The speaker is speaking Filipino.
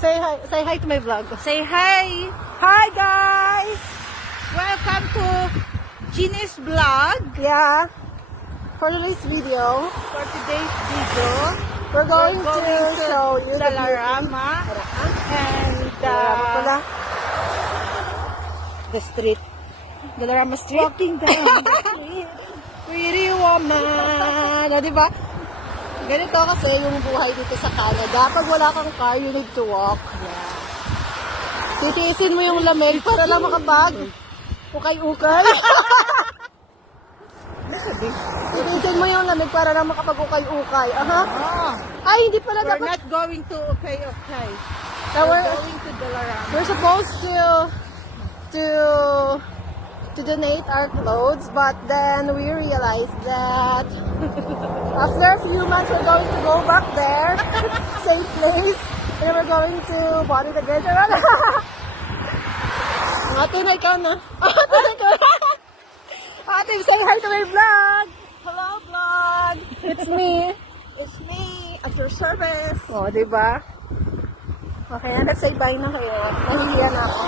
Say hi to my vlog. Say hi! Hi guys! Welcome to Jeannie's vlog. Yeah. For today's video, we're going to show you the Dalarama and pala. the street. Dalarama Street. Walking down the street. Pretty woman. O, diba? Ganito kasi yung buhay dito sa Canada. Pag wala kang car, you need to walk. Yeah. Titiisin mo yung lamig para lang makapag ukay-ukay. Titiisin mo yung lamig para lang makapag-ukay-ukay. Aha. Oh, Ay, hindi pala we're dapat. not going to okay. We're Going to Dalarama. we're supposed to donate our clothes, but then we realized that after a few months we're going to go back there, same place, and we're going to bought it again. Ate na ikaw na. Ate na ikaw na. Ate, say hi to my vlog. Hello, vlog. It's me. It's me at your service. Oh, diba? Okay na, let's say bye na kayo. Nahihiya na ako.